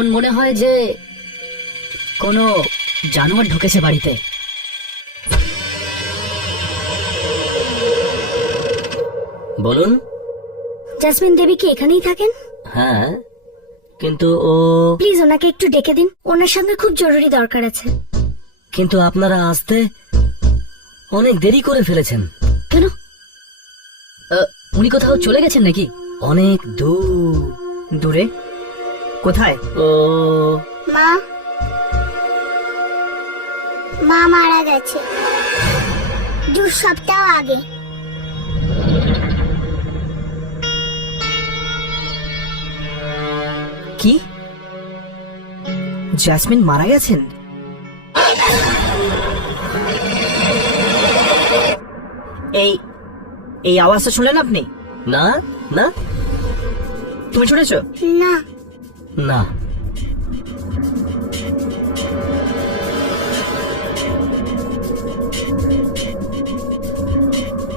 এমন মনে হয় যে কোনো জানোয়ার ঢুকেছে বাড়িতে। বলুন। জাসমিন দেবী কি এখানেই থাকেন? হ্যাঁ, কিন্তু ও... প্লিজ ওনাকে একটু ডেকে দিন, ওনার সঙ্গে খুব জরুরি দরকার আছে। কিন্তু আপনারা আসতে অনেক দেরি করে ফেলেছেন। কেন? উনি কোথাও চলে গেছেন নাকি? অনেক দূরে। কোথায়? ও মা মা মারা গেছে 2 সপ্তাহ আগে। কি? জাসমিন মারা গেছেন? এই আওয়াজটা শুনলেন আপনি? না না। তুমি শুনেছো? না। না।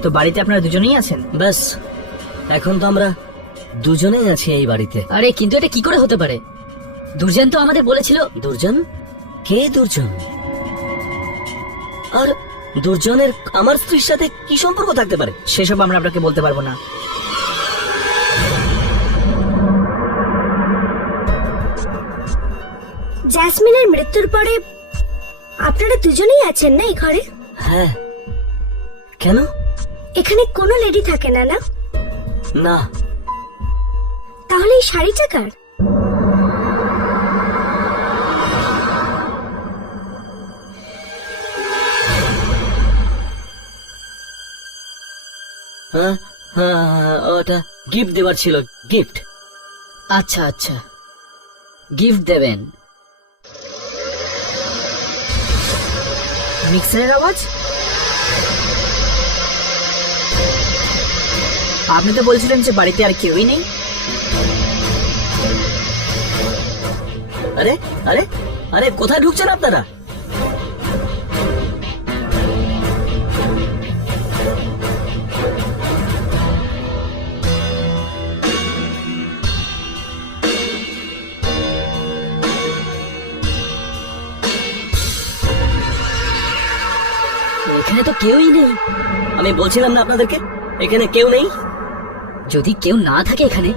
তো বাড়িতে আপনারা দুজনেই আছেন? ব্যাস, এখন তো আমরা দুজনেই আছি এই বাড়িতে। আরে কিন্তু এটা কি করে হতে পারে? দুর্জন তো আমাদের বলেছিল। দুর্জন? কে দুর্জন? আর দুর্জনের আমার স্ত্রীর সাথে কি সম্পর্ক থাকতে পারে? সেসব আমরা আপনাকে বলতে পারবো না। জাসমিনের মৃত্যুর পরে আপনারা দুজনেই আছেন না এই ঘরে? হ্যাঁ। কেন? এখানে কোনো লেডি থাকে না? না না। তাহলে এই শাড়িটা কার? হ্যাঁ হ্যাঁ, ওটা গিফট দেওয়ার ছিল। গিফট। আচ্ছা আচ্ছা, গিফট দেবেন। মিক্সারের আওয়াজ? আপনি তো বলছিলেন যে বাড়িতে আর কেউই নেই। আরে আরে আরে, কোথায় ঢুকছেন আপনারা? এখানে তো কেউই নেই। আমি বলছিলাম না আপনাদেরকে এখানে কেউ নেই। যদি কেউ না থাকে এখানে,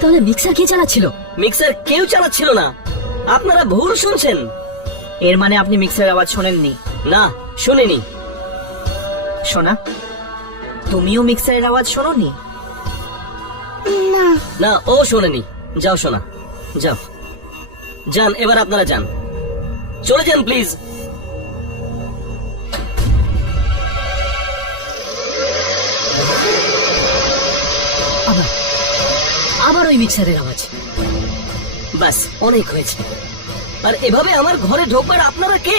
তাহলে মিক্সার কে চালাচ্ছিল? মিক্সার কেউ চালাচ্ছিল না, আপনারা ভুল শুনছেন। এর মানে আপনি মিক্সারের আওয়াজ শোনেননি? না, শুনিনি। শোনা, তুমিও মিক্সারের আওয়াজ শোনোনি? না। না, ও শোনেনি। যাও শোনা, যাও, যান। এবার আপনারা যান, চলে যান প্লিজ। আবার ওই মিক্সারের আওয়াজ। বাস, অনেক হয়েছে। আর এভাবে আমার ঘরে ঢোকবার আপনারা কে?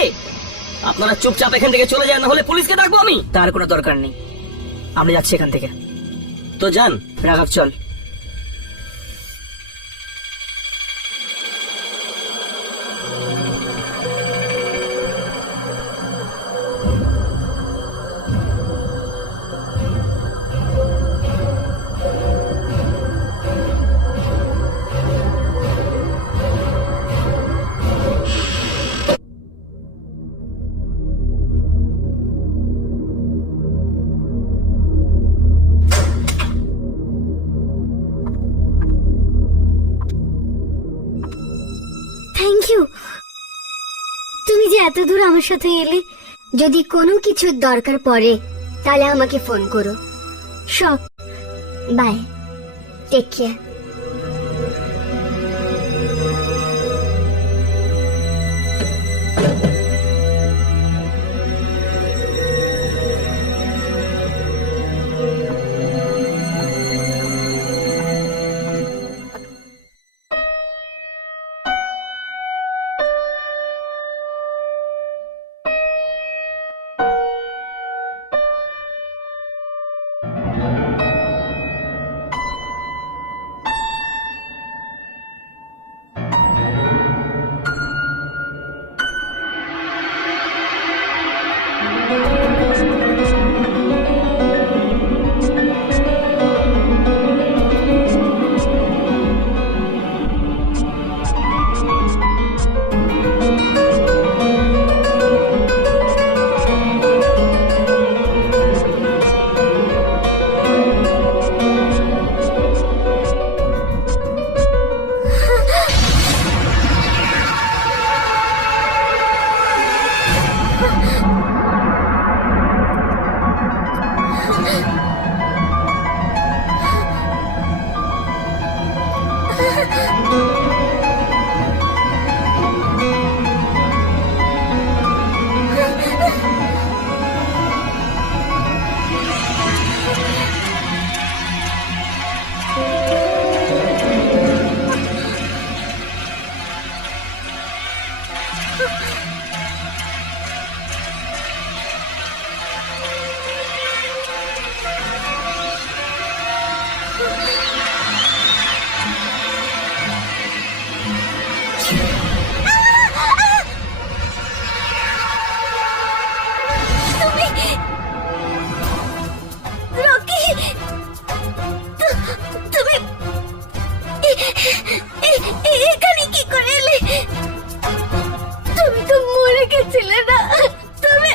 আপনারা চুপচাপ এখান থেকে চলে যান, না হলে পুলিশকে ডাকবো আমি। তার কোনো দরকার নেই, আমরা যাচ্ছি এখান থেকে। তো যান। রাঘব চল। থ্যাংক ইউ, তুমি যে এত দূর আমার সাথে এলে। যদি কোনো কিছুর দরকার পড়ে তাহলে আমাকে ফোন করো। সব বাই, টেক কেয়ার। ছিলে না? তুমি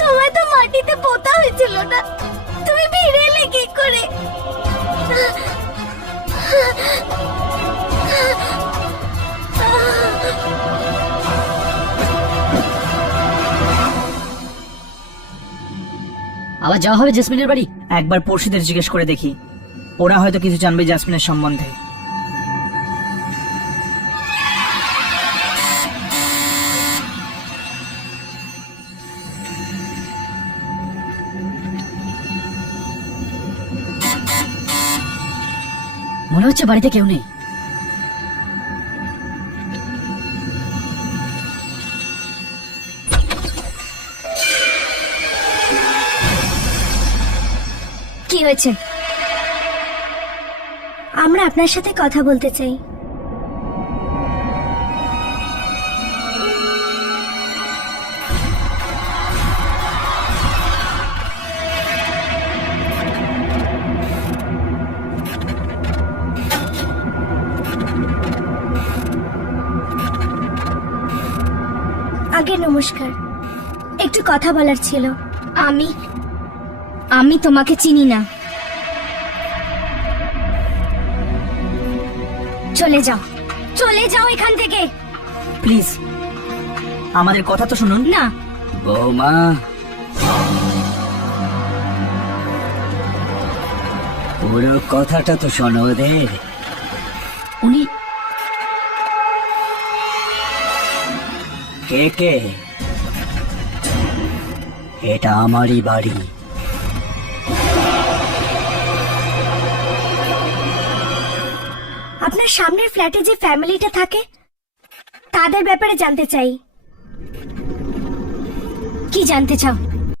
তোমায় তো মাটিতে পোতা হয়েছিল না? তুমি ফিরে এলে কি করে? আবার যাওয়া হবে জেসমিনের বাড়ি? একবার পড়শিদের জিজ্ঞেস করে দেখি, ওরা হয়তো কিছু জানবে জাসমিনের সম্বন্ধে। মনে হচ্ছে বাড়িতে কেউ নেই। কি হয়েছে? আমরা আপনার সাথে কথা বলতে চাই। আগে নমস্কার, একটু কথা বলার ছিল। আমি তোমাকে চিনি না। চলে যাও, চলে যাও এখান থেকে। প্লিজ আমাদের কথা তো শুনুন। না, বৌমা, পুরো কথাটা তো শোনো ওদের। উনি কে কে? এটা আমারই বাড়ি। আপনার সামনের ফ্ল্যাটে যে ফ্যামিলিটা থাকে তাদের ব্যাপারে জানতে চাই। কি জানতে চাও?